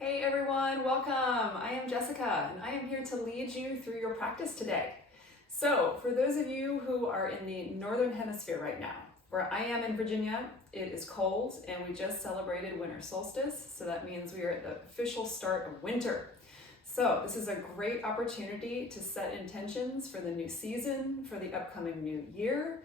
Hey everyone, welcome. I am Jessica and I am here to lead you through your practice today. So for those of you who are in the Northern Hemisphere right now, where I am in Virginia, it is cold and we just celebrated winter solstice. So that means we are at the official start of winter. So this is a great opportunity to set intentions for the new season, for the upcoming new year.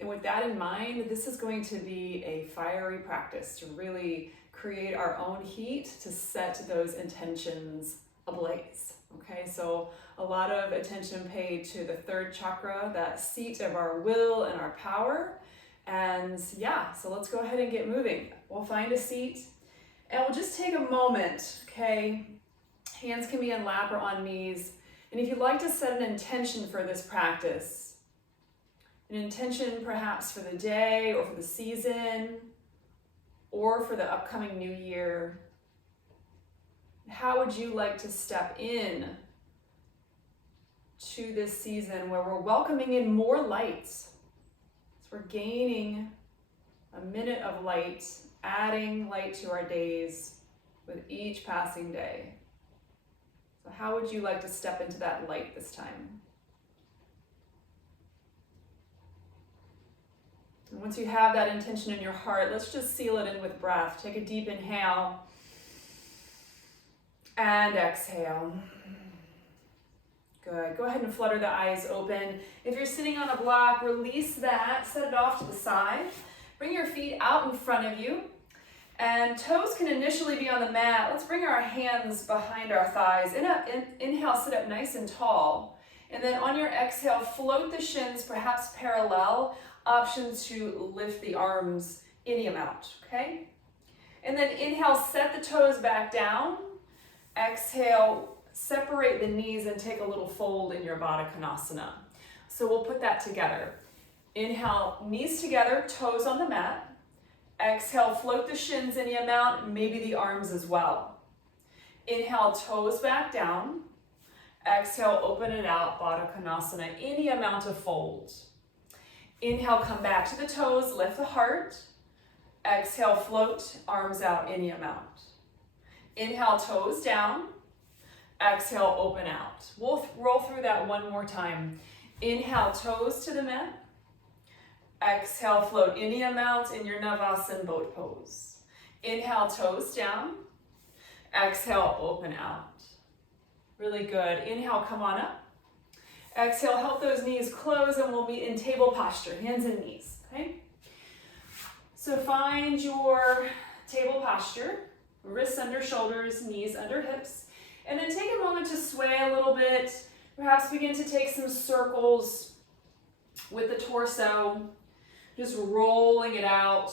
And with that in mind, this is going to be a fiery practice to really create our own heat to set those intentions ablaze. Okay, so a lot of attention paid to the third chakra, that seat of our will and our power. And yeah, so let's go ahead and get moving. We'll find a seat and we'll just take a moment, okay? Hands can be on lap or on knees. And if you'd like to set an intention for this practice, an intention perhaps for the day or for the season, or for the upcoming new year, how would you like to step in to this season where we're welcoming in more light? So we're gaining a minute of light, adding light to our days with each passing day. So how would you like to step into that light this time? And once you have that intention in your heart, let's just seal it in with breath. Take a deep inhale and exhale. Good. Go ahead and flutter the eyes open. If you're sitting on a block, release that, set it off to the side. Bring your feet out in front of you. And toes can initially be on the mat. Let's bring our hands behind our thighs. Inhale, sit up nice and tall. And then on your exhale, float the shins perhaps parallel. Option to lift the arms any amount, okay? And then inhale, set the toes back down. Exhale, separate the knees and take a little fold in your Baddha Konasana. So we'll put that together. Inhale, knees together, toes on the mat. Exhale, float the shins any amount, maybe the arms as well. Inhale, toes back down. Exhale, open it out, Baddha Konasana, any amount of fold. Inhale, come back to the toes, lift the heart. Exhale, float, arms out, any amount. Inhale, toes down. Exhale, open out. We'll roll through that one more time. Inhale, toes to the mat. Exhale, float any amount in your Navasana boat pose. Inhale, toes down. Exhale, open out. Really good. Inhale, come on up. Exhale, help those knees close and we'll meet in table posture, hands and knees, okay? So find your table posture, wrists under shoulders, knees under hips, and then take a moment to sway a little bit. Perhaps begin to take some circles with the torso, just rolling it out.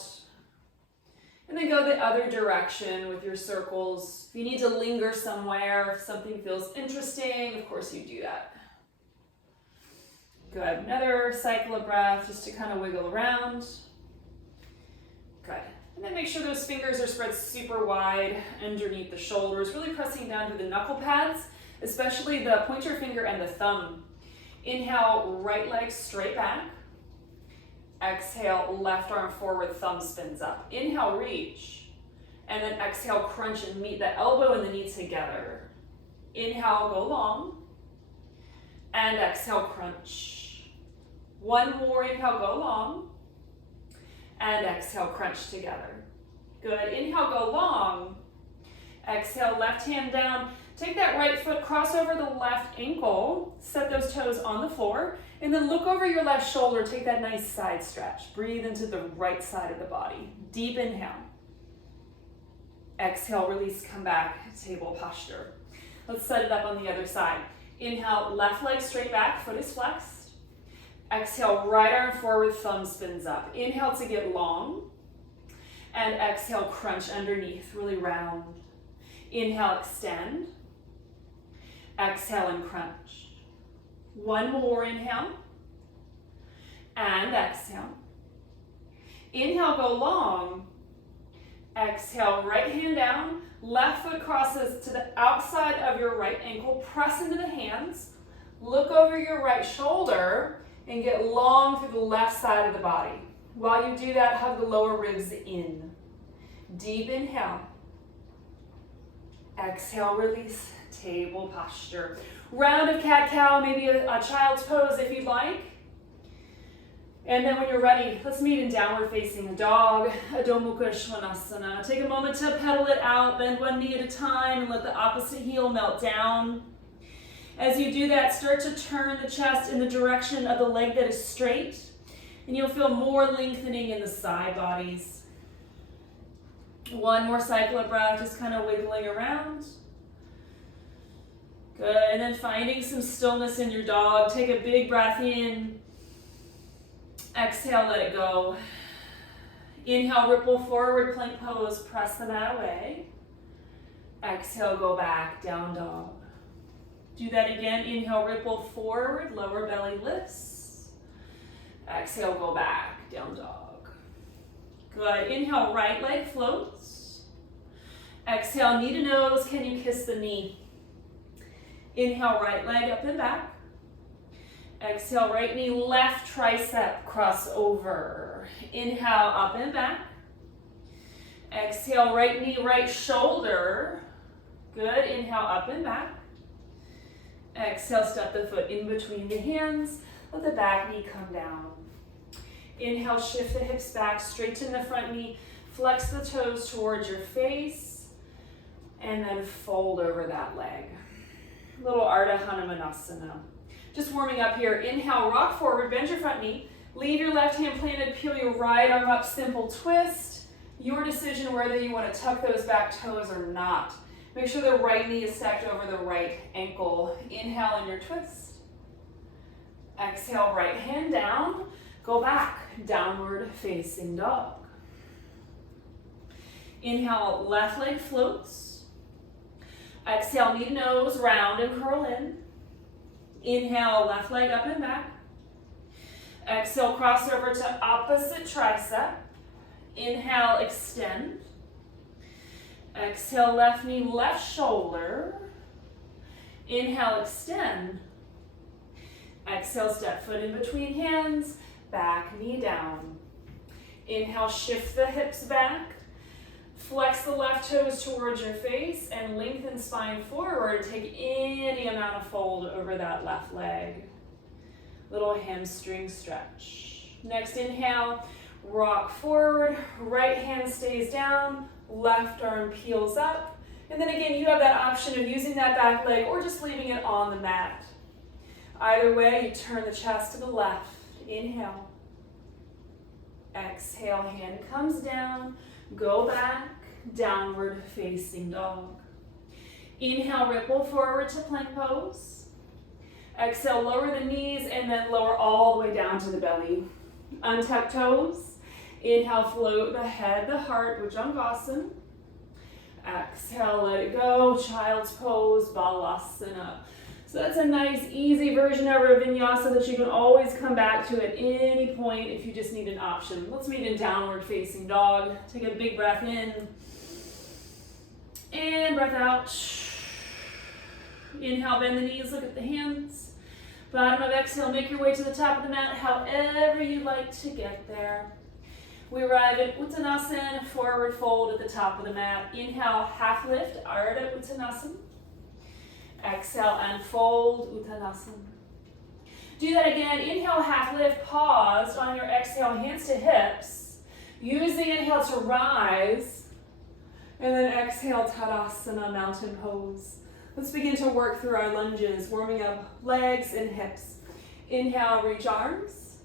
And then go the other direction with your circles. If you need to linger somewhere, if something feels interesting, of course you do that. Good. Another cycle of breath just to kind of wiggle around. Good. And then make sure those fingers are spread super wide underneath the shoulders, really pressing down to the knuckle pads, especially the pointer finger and the thumb. Inhale, right leg straight back. Exhale, left arm forward, thumb spins up. Inhale, reach. And then exhale, crunch and meet the elbow and the knee together. Inhale, go long. And exhale, crunch. One more, inhale, go long. And exhale, crunch together. Good, inhale, go long. Exhale, left hand down. Take that right foot, cross over the left ankle, set those toes on the floor, and then look over your left shoulder, take that nice side stretch. Breathe into the right side of the body. Deep inhale. Exhale, release, come back, table posture. Let's set it up on the other side. Inhale, left leg straight back, foot is flexed. Exhale, right arm forward, thumb spins up. Inhale to get long. And exhale, crunch underneath, really round. Inhale, extend. Exhale and crunch. One more, inhale. And exhale. Inhale, go long. Exhale, right hand down. Left foot crosses to the outside of your right ankle. Press into the hands. Look over your right shoulder and get long through the left side of the body. While you do that, hug the lower ribs in. Deep inhale. Exhale, release, table posture. Round of cat-cow, maybe a child's pose if you'd like. And then when you're ready, let's meet in downward facing dog, Adho Mukha Svanasana. Take a moment to pedal it out, bend one knee at a time, and let the opposite heel melt down. As you do that, start to turn the chest in the direction of the leg that is straight, and you'll feel more lengthening in the side bodies. One more cycle of breath, just kind of wiggling around. Good, and then finding some stillness in your dog. Take a big breath in. Exhale, let it go. Inhale, ripple forward, plank pose, press the mat away. Exhale, go back, down dog. Do that again. Inhale, ripple forward, lower belly lifts. Exhale, go back, down dog. Good. Inhale, right leg floats. Exhale, knee to nose. Can you kiss the knee? Inhale, right leg up and back. Exhale, right knee, left tricep, cross over. Inhale, up and back. Exhale, right knee, right shoulder. Good. Inhale, up and back. Exhale, step the foot in between the hands. Let the back knee come down. Inhale, shift the hips back, straighten the front knee, flex the toes towards your face, and then fold over that leg. Little Ardha Hanumanasana. Just warming up here. Inhale, rock forward, bend your front knee. Leave your left hand planted, peel your right arm up, simple twist. Your decision whether you want to tuck those back toes or not. Make sure the right knee is stacked over the right ankle. Inhale in your twist. Exhale, right hand down. Go back, downward facing dog. Inhale, left leg floats. Exhale, knee to nose, round and curl in. Inhale, left leg up and back. Exhale, cross over to opposite tricep. Inhale, extend. Exhale, left knee, left shoulder. Inhale, extend. Exhale, step foot in between hands, back knee down. Inhale, shift the hips back. Flex the left toes towards your face and lengthen spine forward. Take any amount of fold over that left leg. Little hamstring stretch. Next inhale, rock forward, right hand stays down, left arm peels up. And then again, you have that option of using that back leg or just leaving it on the mat. Either way, you turn the chest to the left. Inhale. Exhale, hand comes down. Go back, downward facing dog. Inhale, ripple forward to plank pose. Exhale, lower the knees and then lower all the way down to the belly. Untuck toes. Inhale, float the head, the heart, Bhujangasana. Exhale, let it go. Child's pose, Balasana. So that's a nice, easy version of our vinyasa that you can always come back to at any point if you just need an option. Let's meet in downward facing dog. Take a big breath in. And breath out. Inhale, bend the knees, look at the hands. Bottom of exhale, make your way to the top of the mat, however you like to get there. We arrive at Uttanasana, forward fold at the top of the mat. Inhale, half lift, Ardha Uttanasana. Exhale and fold, Uttanasana. Do that again. Inhale, half lift, pause on your exhale, hands to hips. Use the inhale to rise. And then exhale, Tadasana, mountain pose. Let's begin to work through our lunges, warming up legs and hips. Inhale, reach arms.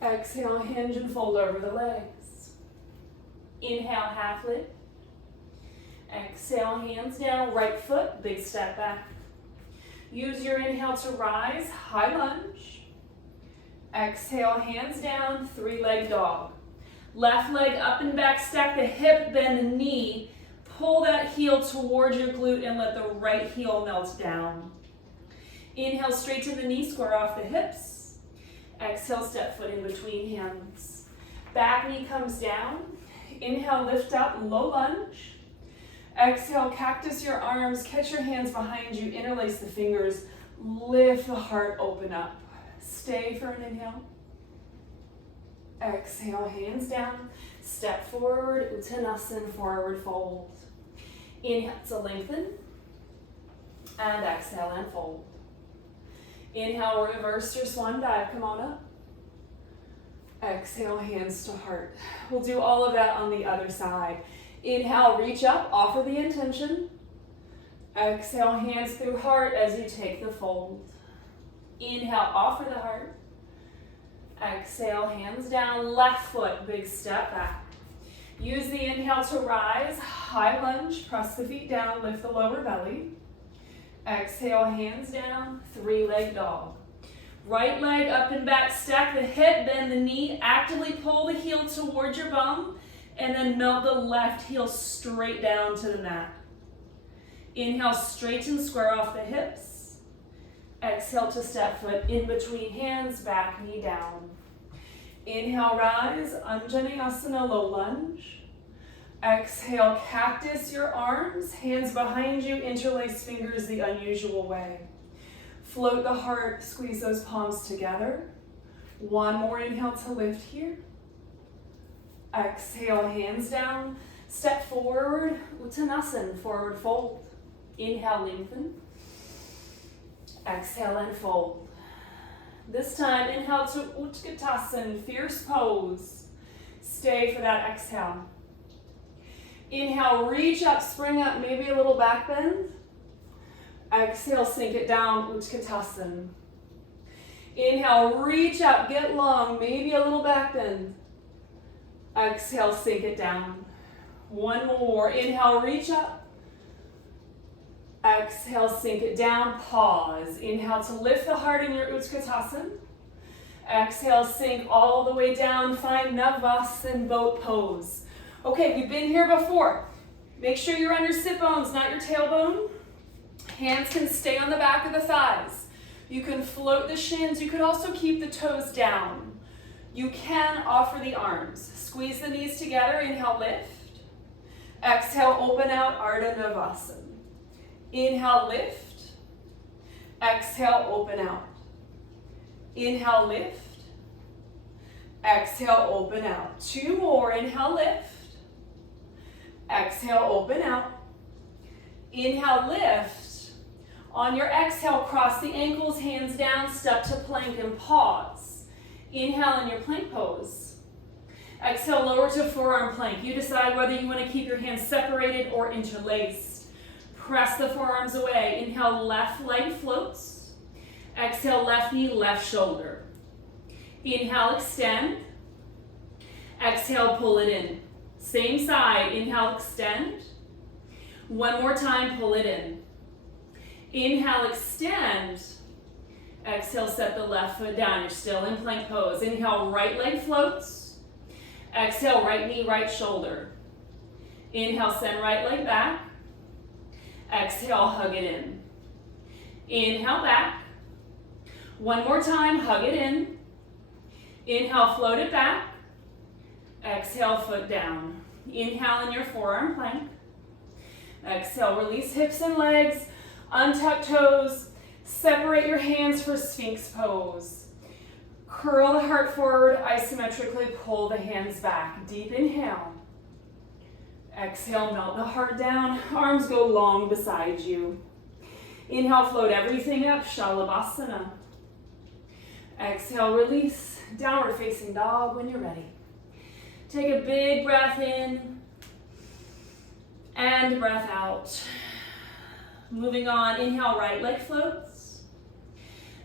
Exhale, hinge and fold over the legs. Inhale, half lift. Exhale, hands down, right foot, big step back. Use your inhale to rise, high lunge. Exhale, hands down, three-leg dog. Left leg up and back, stack the hip, bend the knee. Pull that heel towards your glute and let the right heel melt down. Inhale, straighten the knee, square off the hips. Exhale, step foot in between hands. Back knee comes down. Inhale, lift up, low lunge. Exhale, cactus your arms, catch your hands behind you, interlace the fingers, lift the heart, open up. Stay for an inhale. Exhale, hands down, step forward, Uttanasana, forward fold. Inhale to lengthen. And exhale and fold. Inhale, reverse your swan dive. Come on up. Exhale, hands to heart. We'll do all of that on the other side. Inhale, reach up, offer the intention. Exhale, hands through heart as you take the fold. Inhale, offer the heart. Exhale, hands down, left foot, big step back. Use the inhale to rise, high lunge, press the feet down, lift the lower belly. Exhale, hands down, three-leg dog. Right leg up and back, stack the hip, bend the knee, actively pull the heel towards your bum, and then melt the left heel straight down to the mat. Inhale, straighten, square off the hips. Exhale to step foot in between hands, back knee down. Inhale, rise, Anjaneyasana, low lunge. Exhale, cactus your arms, hands behind you, interlace fingers the unusual way. Float the heart, squeeze those palms together. One more inhale to lift here. Exhale, hands down, step forward, Uttanasana, forward fold. Inhale, lengthen. Exhale and fold. This time, inhale to Utkatasana, fierce pose. Stay for that exhale. Inhale, reach up, spring up, maybe a little back bend. Exhale, sink it down, Utkatasana. Inhale, reach up, get long, maybe a little back bend. Exhale, sink it down. One more. Inhale, reach up. Exhale, sink it down, pause. Inhale to lift the heart in your Utkatasana. Exhale, sink all the way down, find Navasana, boat pose. Okay, you've been here before. Make sure you're on your sit bones, not your tailbone. Hands can stay on the back of the thighs. You can float the shins. You could also keep the toes down. You can offer the arms. Squeeze the knees together. Inhale, lift. Exhale, open out, Ardha Navasana. Inhale, lift. Exhale, open out. Inhale, lift. Exhale, open out. Two more. Inhale, lift. Exhale, open out. Inhale, lift. On your exhale, cross the ankles, hands down, step to plank and pause. Inhale in your plank pose. Exhale, lower to forearm plank. You decide whether you want to keep your hands separated or interlaced. Press the forearms away. Inhale, left leg floats. Exhale, left knee, left shoulder. Inhale, extend. Exhale, pull it in. Same side. Inhale, extend. One more time, pull it in. Inhale, extend. Exhale, set the left foot down. You're still in plank pose. Inhale, right leg floats. Exhale, right knee, right shoulder. Inhale, send right leg back. Exhale, hug it in. Inhale, back. One more time, hug it in. Inhale, float it back. Exhale, foot down. Inhale in your forearm plank. Exhale, release hips and legs. Untuck toes. Separate your hands for Sphinx pose. Curl the heart forward, isometrically pull the hands back. Deep inhale. Exhale, melt the heart down. Arms go long beside you. Inhale, float everything up, Shalabhasana. Exhale, release, downward facing dog when you're ready. Take a big breath in and breath out. Moving on, inhale, right leg floats.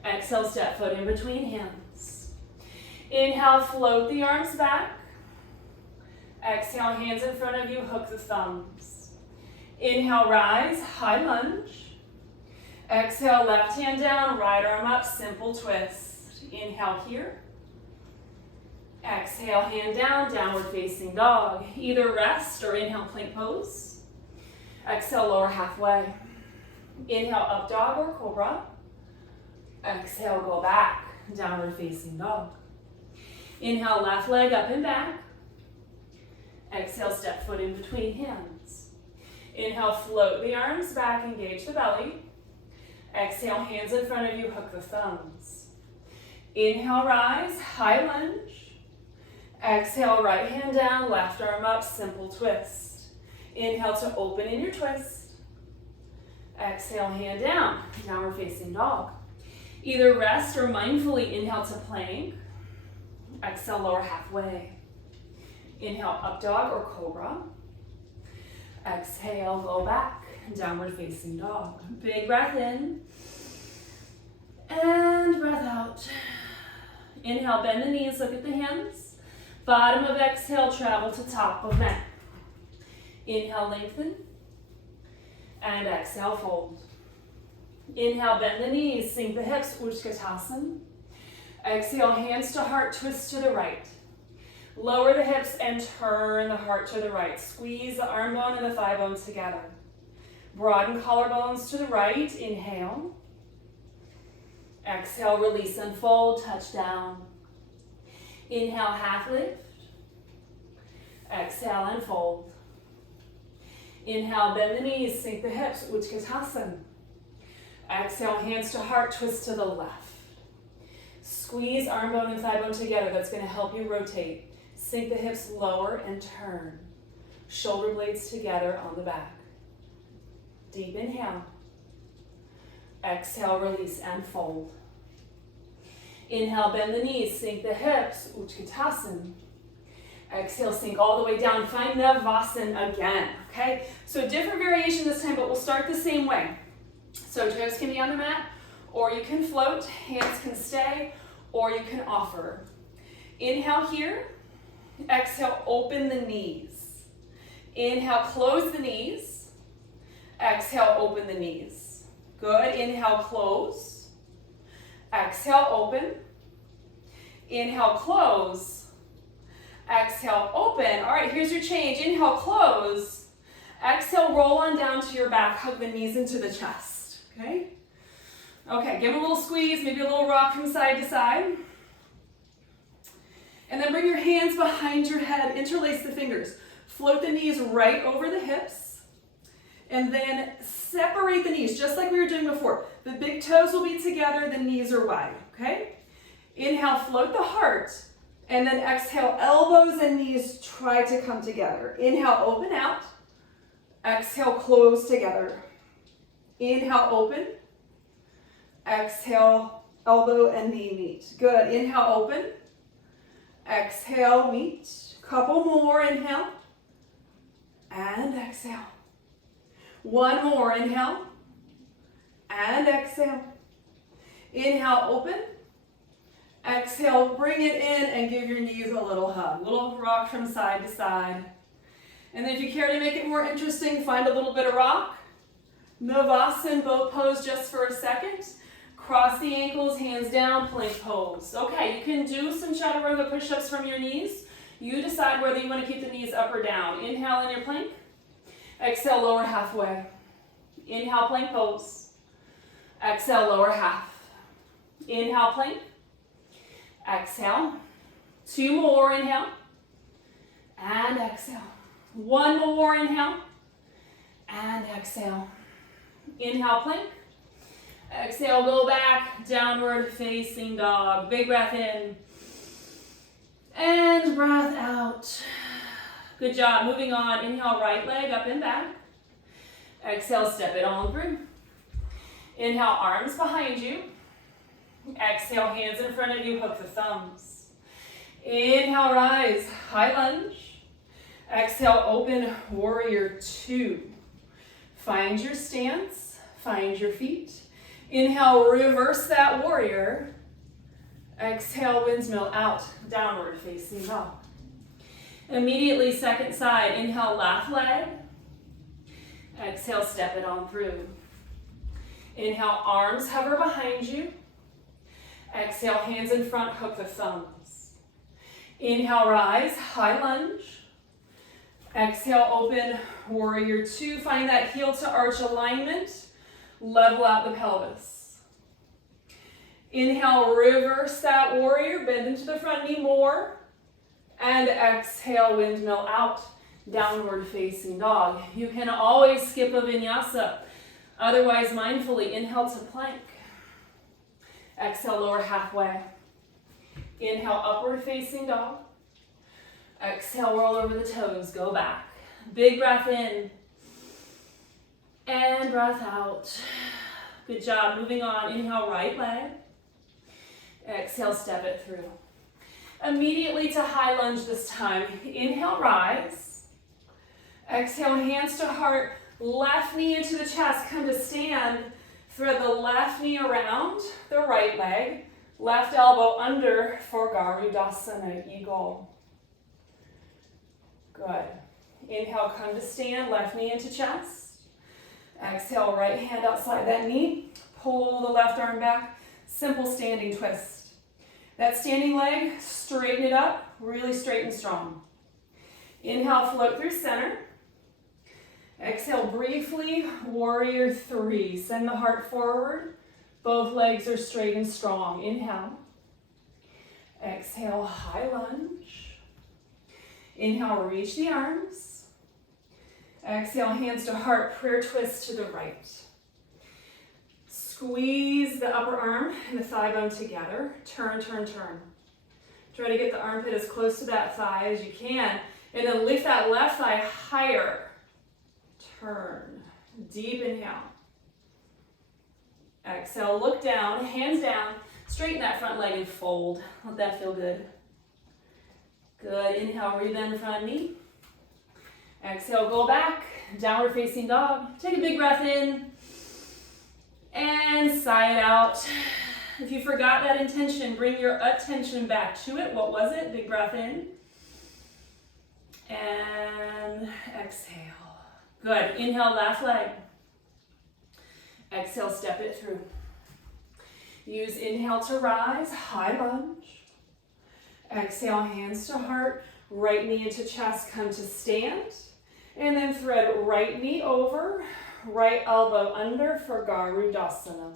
Exhale, step foot in between hands. Inhale, float the arms back. Exhale, hands in front of you, hook the thumbs. Inhale, rise, high lunge. Exhale, left hand down, right arm up, simple twist. Inhale here. Exhale, hand down, downward facing dog. Either rest or inhale, plank pose. Exhale, lower halfway. Inhale, up dog or cobra. Exhale, go back, downward facing dog. Inhale, left leg up and back. Exhale, step foot in between hands. Inhale, float the arms back, engage the belly. Exhale, hands in front of you, hook the thumbs. Inhale, rise, high lunge. Exhale, right hand down, left arm up, simple twist. Inhale to open in your twist. Exhale, hand down, downward facing dog. Either rest or mindfully inhale to plank. Exhale, lower halfway. Inhale, up dog or cobra. Exhale, go back, downward facing dog. Big breath in. And breath out. Inhale, bend the knees, look at the hands. Bottom of exhale, travel to top of mat. Inhale, lengthen. And exhale, fold. Inhale, bend the knees, sink the hips, Utkatasana. Exhale, hands to heart, twist to the right. Lower the hips and turn the heart to the right. Squeeze the arm bone and the thigh bones together. Broaden collarbones to the right. Inhale. Exhale, release and fold, touch down. Inhale, half lift. Exhale and fold. Inhale, bend the knees, sink the hips, Utkatasana. Exhale, hands to heart, twist to the left. Squeeze arm bone and thigh bone together. That's going to help you rotate. Sink the hips lower and turn. Shoulder blades together on the back. Deep inhale. Exhale, release and fold. Inhale, bend the knees, sink the hips, Utkatasana. Exhale, sink all the way down. Find Navasana again, okay? So different variation this time, but we'll start the same way. So toes can be on the mat, or you can float, hands can stay, or you can offer. Inhale here. Exhale, open the knees. Inhale, close the knees. Exhale, open the knees. Good. Inhale, close. Exhale, open. Inhale, close. Exhale, open. All right, here's your change. Inhale, close. Exhale, roll on down to your back. Hug the knees into the chest, okay? Okay, give a little squeeze, maybe a little rock from side to side. And then bring your hands behind your head, interlace the fingers. Float the knees right over the hips. And then separate the knees, just like we were doing before. The big toes will be together, the knees are wide, okay? Inhale, float the heart. And then exhale, elbows and knees try to come together. Inhale, open out. Exhale, close together. Inhale, open. Exhale, elbow and knee meet. Good. Inhale, open. Exhale, meet. Couple more. Inhale. And exhale. One more. Inhale. And exhale. Inhale, open. Exhale, bring it in and give your knees a little hug. Little rock from side to side. And then if you care to make it more interesting, find a little bit of rock. Navasana, boat pose just for a second. Cross the ankles, hands down, plank pose. Okay, you can do some chaturanga push-ups from your knees. You decide whether you want to keep the knees up or down. Inhale in your plank. Exhale, lower halfway. Inhale, plank pose. Exhale, lower half. Inhale, plank. Exhale. Two more, inhale. And exhale. One more, inhale. And exhale. Inhale, plank. Exhale, go back, downward facing dog. Big breath in. And breath out. Good job. Moving on. Inhale, right leg up and back. Exhale, step it on through. Inhale, arms behind you. Exhale, hands in front of you, hook the thumbs. Inhale, rise, high lunge. Exhale, open, warrior two. Find your stance, find your feet. Inhale, reverse that warrior. Exhale, windmill out, downward facing dog. Immediately, second side, inhale, left leg. Exhale, step it on through. Inhale, arms hover behind you. Exhale, hands in front, hook the thumbs. Inhale, rise, high lunge. Exhale, open, warrior two. Find that heel to arch alignment. Level out the pelvis. Inhale, reverse that warrior, bend into the front knee more. And exhale, windmill out, downward facing dog. You can always skip a vinyasa. Otherwise, mindfully, inhale to plank. Exhale, lower halfway. Inhale, upward facing dog. Exhale, roll over the toes, go back. Big breath in. And breath out. Good job. Moving on. Inhale, right leg. Exhale, step it through. Immediately to high lunge this time. Inhale, rise. Exhale, hands to heart. Left knee into the chest. Come to stand. Thread the left knee around the right leg. Left elbow under for Garudasana, Eagle. Good. Inhale, come to stand. Left knee into chest. Exhale, right hand outside that knee. Pull the left arm back. Simple standing twist. That standing leg, straighten it up. Really straight and strong. Inhale, float through center. Exhale, briefly, warrior three. Send the heart forward. Both legs are straight and strong. Inhale. Exhale, high lunge. Inhale, reach the arms. Exhale, hands to heart, prayer twist to the right. Squeeze the upper arm and the thigh bone together. Turn, turn, turn. Try to get the armpit as close to that thigh as you can. And then lift that left thigh higher. Turn. Deep inhale. Exhale, look down, hands down. Straighten that front leg and fold. Let that feel good. Good. Inhale, rebend front knee. Exhale, go back, downward facing dog. Take a big breath in and sigh it out. If you forgot that intention, bring your attention back to it. What was it? Big breath in and exhale. Good. Inhale, left leg. Exhale, step it through. Use inhale to rise, high lunge. Exhale, hands to heart, right knee into chest, come to stand. And then thread right knee over, right elbow under for Garudasana.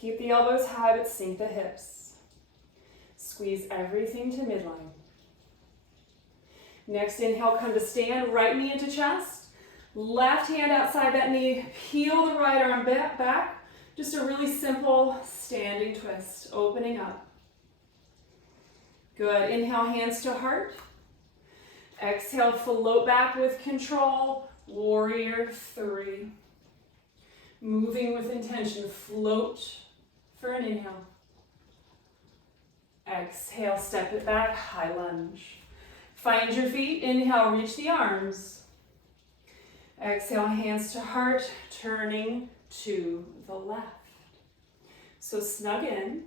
Keep the elbows high, but sink the hips. Squeeze everything to midline. Next inhale, come to stand, right knee into chest. Left hand outside that knee, peel the right arm back. Just a really simple standing twist, opening up. Good, inhale, hands to heart. Exhale, float back with control, warrior three. Moving with intention, float for an inhale. Exhale, step it back, high lunge. Find your feet, inhale, reach the arms. Exhale, hands to heart, turning to the left. So snug in.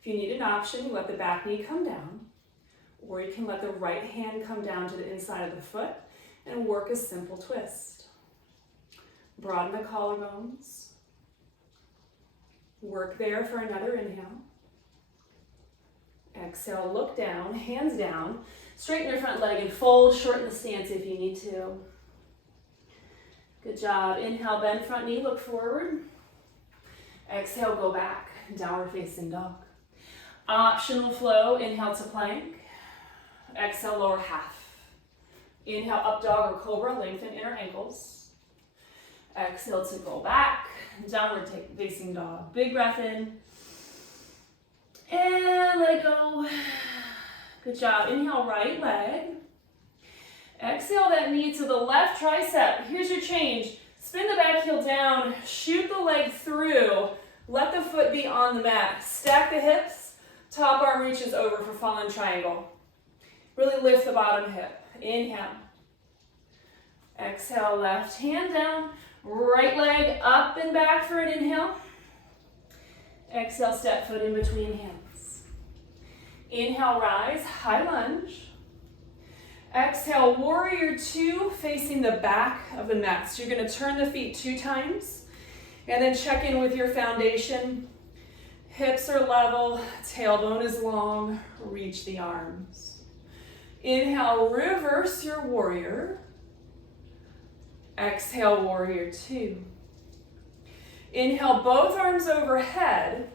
If you need an option, you let the back knee come down. Or you can let the right hand come down to the inside of the foot and work a simple twist. Broaden the collarbones. Work there for another inhale. Exhale, look down, hands down. Straighten your front leg and fold, shorten the stance if you need to. Good job. Inhale, bend front knee, look forward. Exhale, go back, downward facing dog. Optional flow, inhale to plank. Exhale, lower half. Inhale, up dog or cobra, lengthen inner ankles. Exhale to go back, downward facing dog. Big breath in. And let it go. Good job. Inhale, right leg. Exhale that knee to the left tricep. Here's your change. Spin the back heel down, shoot the leg through. Let the foot be on the mat. Stack the hips, top arm reaches over for fallen triangle. Really lift the bottom hip. Inhale. Exhale, left hand down. Right leg up and back for an inhale. Exhale, step foot in between hands. Inhale, rise, high lunge. Exhale, warrior two, facing the back of the mat. So you're going to turn the feet 2 times and then check in with your foundation. Hips are level, tailbone is long, reach the arms. Inhale, reverse your warrior. Exhale, warrior two. Inhale, both arms overhead.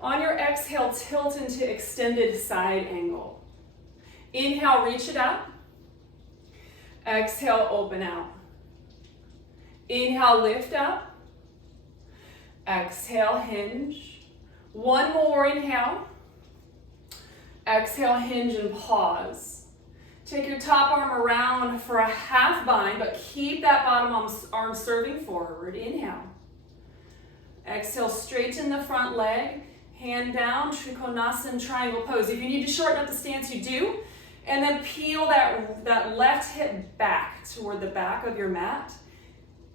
On your exhale, tilt into extended side angle. Inhale, reach it up. Exhale, open out. Inhale, lift up. Exhale, hinge. One more inhale. Exhale, hinge and pause. Take your top arm around for a half bind, but keep that bottom arm serving forward. Inhale. Exhale, straighten the front leg. Hand down, Trikonasana, triangle pose. If you need to shorten up the stance, you do. And then peel that left hip back toward the back of your mat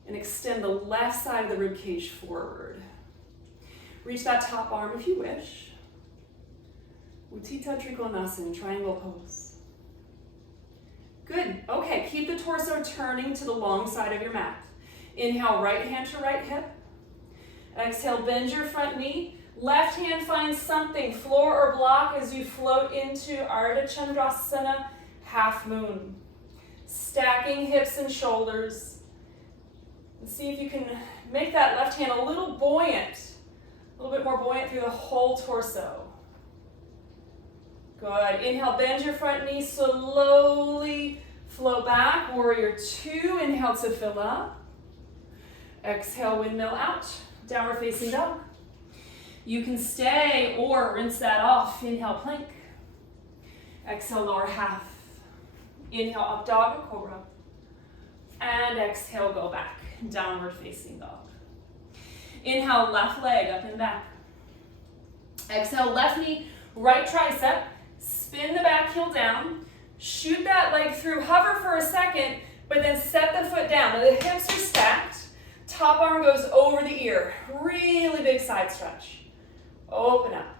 and extend the left side of the rib cage forward. Reach that top arm if you wish. Utthita Trikonasana, triangle pose. Good. Okay, keep the torso turning to the long side of your mat. Inhale, right hand to right hip. Exhale, bend your front knee. Left hand finds something, floor or block, as you float into Ardha Chandrasana, half moon. Stacking hips and shoulders. And see if you can make that left hand a little buoyant, a little bit more buoyant through the whole torso. Good. Inhale, bend your front knee, slowly float back. Warrior two, inhale to fill up. Exhale, windmill out. Downward facing dog. You can stay or rinse that off. Inhale, plank. Exhale, lower half. Inhale, up dog or cobra. And exhale, go back. Downward facing dog. Inhale, left leg up and back. Exhale, left knee, right tricep. Spin the back heel down. Shoot that leg through. Hover for a second, but then set the foot down. Now the hips are stacked. Top arm goes over the ear. Really big side stretch. Open up.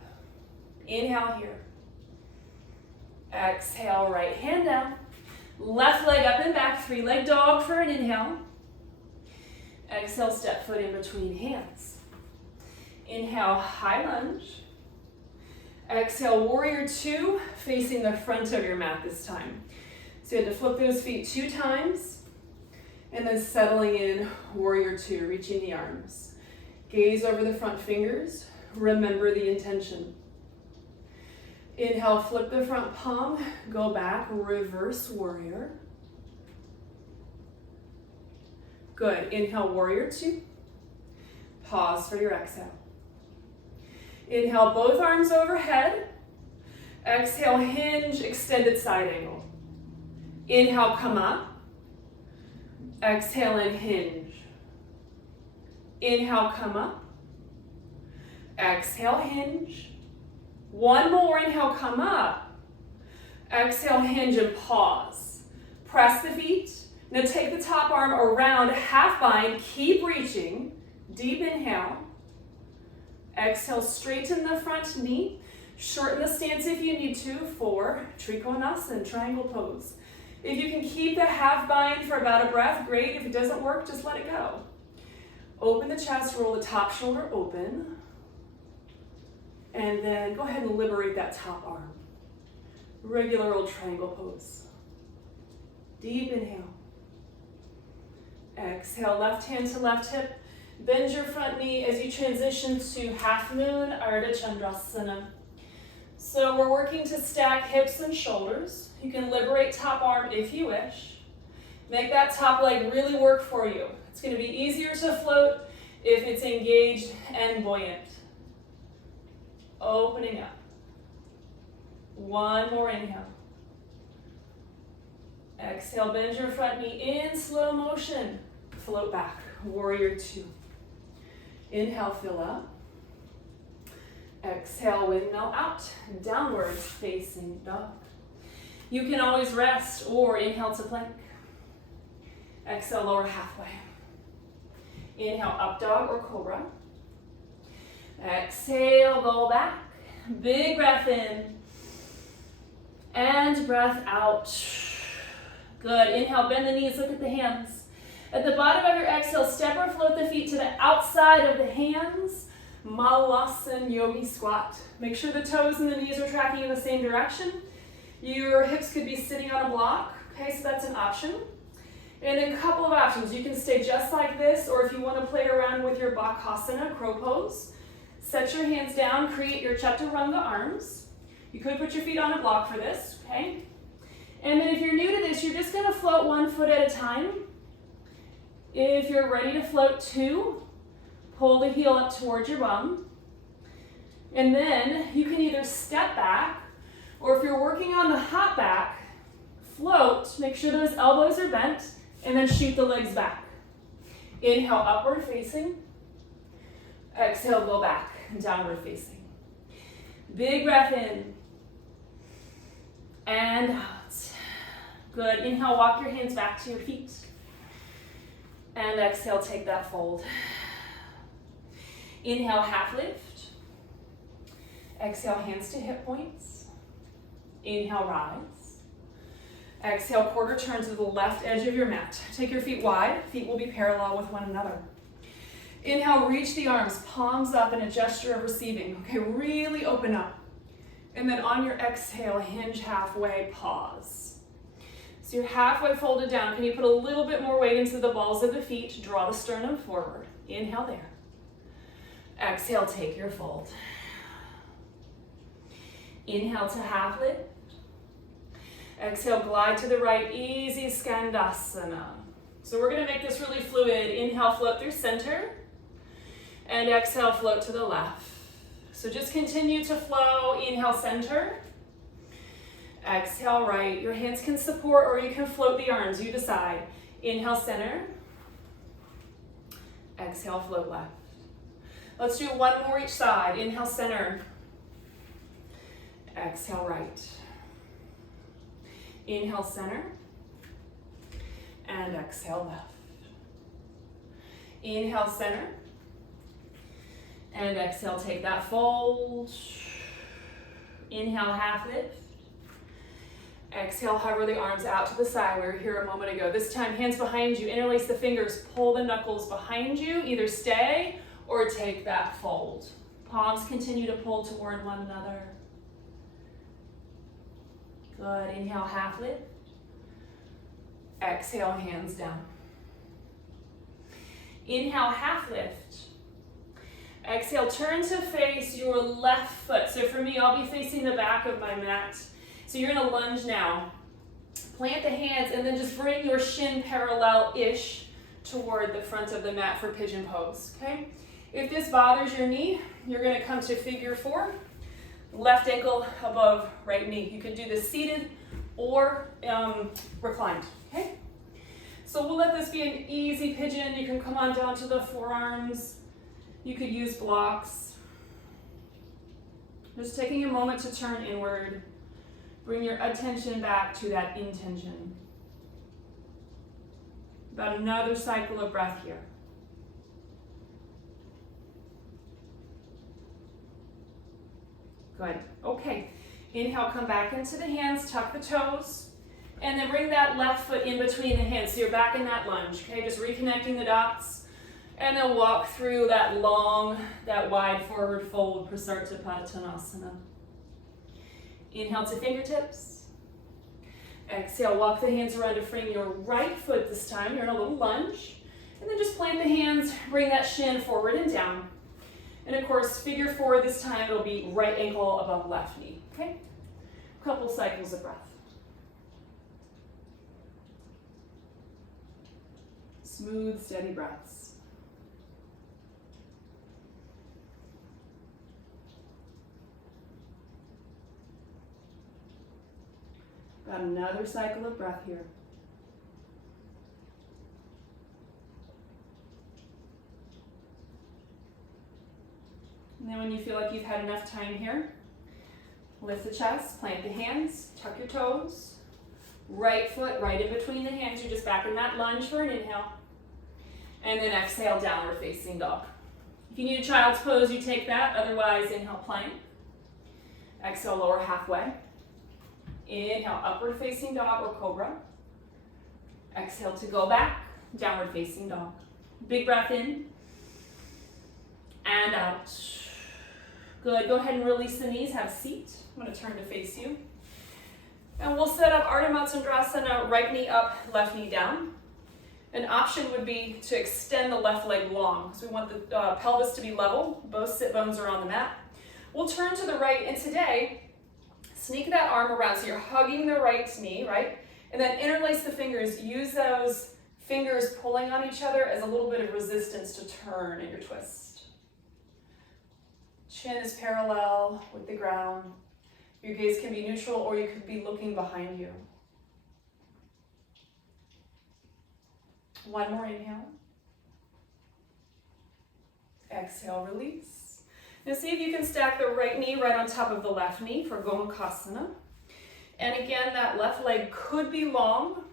Inhale here. Exhale, right hand down. Left leg up and back, three-leg dog for an inhale. Exhale, step foot in between hands. Inhale, high lunge. Exhale, warrior two, facing the front of your mat this time. So you have to flip those feet 2 times, and then settling in warrior two, reaching the arms. Gaze over the front fingers. Remember the intention. Inhale, flip the front palm, go back, reverse warrior. Good. Inhale, warrior two. Pause for your exhale. Inhale, both arms overhead. Exhale, hinge, extended side angle. Inhale, come up. Exhale and hinge. Inhale, come up. Exhale, hinge. One more, inhale, come up. Exhale, hinge and pause. Press the feet. Now take the top arm around, half bind, keep reaching. Deep inhale. Exhale, straighten the front knee. Shorten the stance if you need to for Trikonasana, triangle pose. If you can keep the half bind for about a breath, great. If it doesn't work, just let it go. Open the chest, roll the top shoulder open. And then go ahead and liberate that top arm. Regular old triangle pose. Deep inhale. Exhale, left hand to left hip. Bend your front knee as you transition to half moon, Ardha Chandrasana. So we're working to stack hips and shoulders. You can liberate top arm if you wish. Make that top leg really work for you. It's going to be easier to float if it's engaged and buoyant. Opening up. One more inhale. Exhale, bend your front knee in slow motion. Float back, warrior two. Inhale, fill up. Exhale, windmill out. Downward facing dog. You can always rest or inhale to plank. Exhale, lower halfway. Inhale, up dog or cobra. Exhale, go back. Big breath in. And breath out. Good. Inhale, bend the knees, look at the hands. At the bottom of your exhale, step or float the feet to the outside of the hands. Malasana yogi squat. Make sure the toes and the knees are tracking in the same direction. Your hips could be sitting on a block. Okay, so that's an option. And then a couple of options. You can stay just like this, or if you want to play around with your Bakasana, crow pose, set your hands down, create your Chaturanga arms. You could put your feet on a block for this, okay? And then if you're new to this, you're just gonna float one foot at a time. If you're ready to float two, pull the heel up towards your bum. And then you can either step back, or if you're working on the hop back, float, make sure those elbows are bent, and then shoot the legs back. Inhale, upward facing. Exhale, go back, downward facing. Big breath in. And out. Good. Inhale, walk your hands back to your feet. And exhale, take that fold. Inhale, half lift. Exhale, hands to hip points. Inhale, rise. Exhale, quarter turn to the left edge of your mat. Take your feet wide. Feet will be parallel with one another. Inhale, reach the arms, palms up in a gesture of receiving. Okay, really open up. And then on your exhale, hinge halfway, pause. So you're halfway folded down. Can you put a little bit more weight into the balls of the feet? Draw the sternum forward. Inhale there. Exhale, take your fold. Inhale to half lift. Exhale, glide to the right, easy Skandasana. So we're gonna make this really fluid. Inhale, float through center. And exhale, float to the left. So just continue to flow. Inhale, center. Exhale, right. Your hands can support or you can float the arms, you decide. Inhale, center. Exhale, float left. Let's do one more each side. Inhale, center. Exhale, right. Inhale, center. And exhale, left. Inhale, center. And exhale, take that fold. Inhale, half lift. Exhale, hover the arms out to the side. We were here a moment ago. This time, hands behind you, interlace the fingers, pull the knuckles behind you. Either stay or take that fold. Palms continue to pull toward one another. Good. Inhale, half lift. Exhale, hands down. Inhale, half lift. Exhale, turn to face your left foot. So for me, I'll be facing the back of my mat. So you're in a lunge now. Plant the hands and then just bring your shin parallel-ish toward the front of the mat for pigeon pose, okay? If this bothers your knee, you're gonna come to figure four. Left ankle above right knee. You could do this seated or reclined, okay? So we'll let this be an easy pigeon. You can come on down to the forearms. You could use blocks. Just taking a moment to turn inward. Bring your attention back to that intention. About another cycle of breath here. Good. Okay. Inhale, come back into the hands, tuck the toes, and then bring that left foot in between the hands. So you're back in that lunge, okay? Just reconnecting the dots. And then walk through that long, that wide forward fold, Prasarita Padottanasana. Inhale to fingertips. Exhale, walk the hands around to frame your right foot this time. You're in a little lunge. And then just plant the hands, bring that shin forward and down. And of course, figure four this time, it'll be right ankle above left knee, okay? Couple cycles of breath. Smooth, steady breaths. Got another cycle of breath here. And then when you feel like you've had enough time here, lift the chest, plant the hands, tuck your toes. Right foot right in between the hands. You're just back in that lunge for an inhale. And then exhale, downward facing dog. If you need a child's pose, you take that. Otherwise, inhale, plank. Exhale, lower halfway. Inhale, upward facing dog or cobra. Exhale to go back, downward facing dog. Big breath in and out. Good, go ahead and release the knees, have a seat. I'm gonna turn to face you. And we'll set up Ardha Matsyendrasana, right knee up, left knee down. An option would be to extend the left leg long. So we want the pelvis to be level, both sit bones are on the mat. We'll turn to the right, and today, sneak that arm around, so you're hugging the right knee, right? And then interlace the fingers. Use those fingers pulling on each other as a little bit of resistance to turn in your twist. Chin is parallel with the ground. Your gaze can be neutral or you could be looking behind you. One more inhale. Exhale, release. Now see if you can stack the right knee right on top of the left knee for Gomukhasana. And again, that left leg could be long.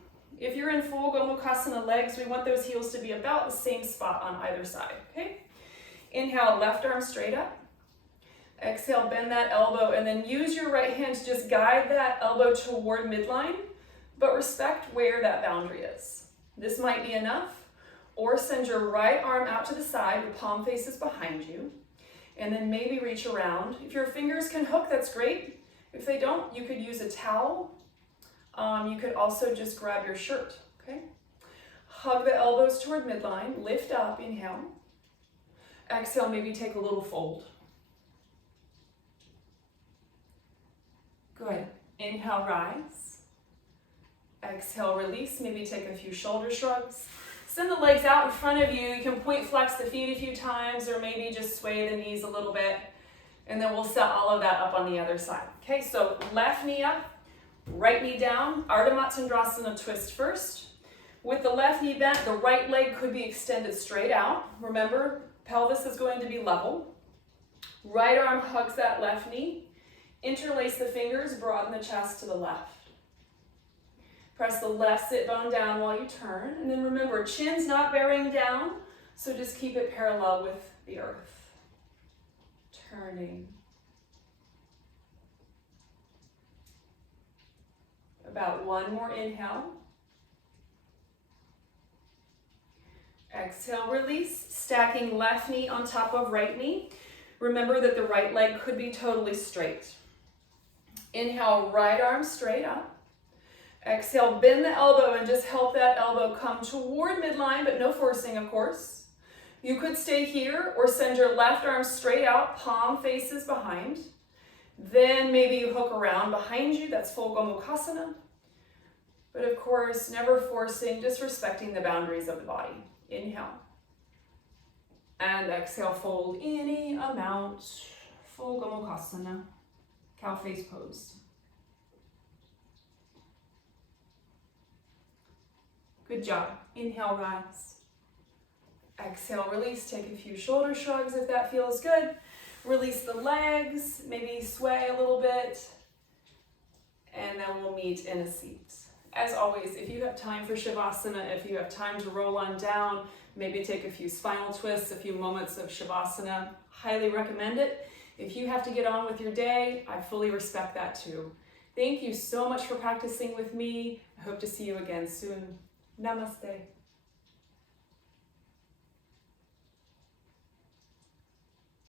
If you're in full Gomukhasana legs, we want those heels to be about the same spot on either side, okay? Inhale, left arm straight up. Exhale, bend that elbow, and then use your right hand to just guide that elbow toward midline, but respect where that boundary is. This might be enough, or send your right arm out to the side with palm faces behind you, and then maybe reach around. If your fingers can hook, that's great. If they don't, you could use a towel. You could also just grab your shirt, okay? Hug the elbows toward midline, lift up, inhale. Exhale, maybe take a little fold. Good. Inhale, rise. Exhale, release. Maybe take a few shoulder shrugs. Send the legs out in front of you. You can point flex the feet a few times, or maybe just sway the knees a little bit. And then we'll set all of that up on the other side. Okay, so left knee up, right knee down. Ardha Matsyendrasana twist first. With the left knee bent, the right leg could be extended straight out. Remember, pelvis is going to be level. Right arm hugs that left knee. Interlace the fingers, broaden the chest to the left. Press the left sit bone down while you turn. And then remember, chin's not bearing down, so just keep it parallel with the earth. Turning. About one more inhale. Exhale, release. Stacking left knee on top of right knee. Remember that the right leg could be totally straight. Inhale, right arm straight up. Exhale, bend the elbow and just help that elbow come toward midline, but no forcing, of course. You could stay here or send your left arm straight out, palm faces behind. Then maybe you hook around behind you, that's full Gomukhasana. But of course, never forcing, just respecting the boundaries of the body. Inhale. And exhale, fold any amount, full Gomukhasana, cow face pose. Good job. Inhale, rise. Exhale, release. Take a few shoulder shrugs if that feels good. Release the legs, maybe sway a little bit, and then we'll meet in a seat. As always, if you have time for Shavasana, if you have time to roll on down, maybe take a few spinal twists, a few moments of Shavasana, highly recommend it. If you have to get on with your day, I fully respect that too. Thank you so much for practicing with me. I hope to see you again soon. Namaste.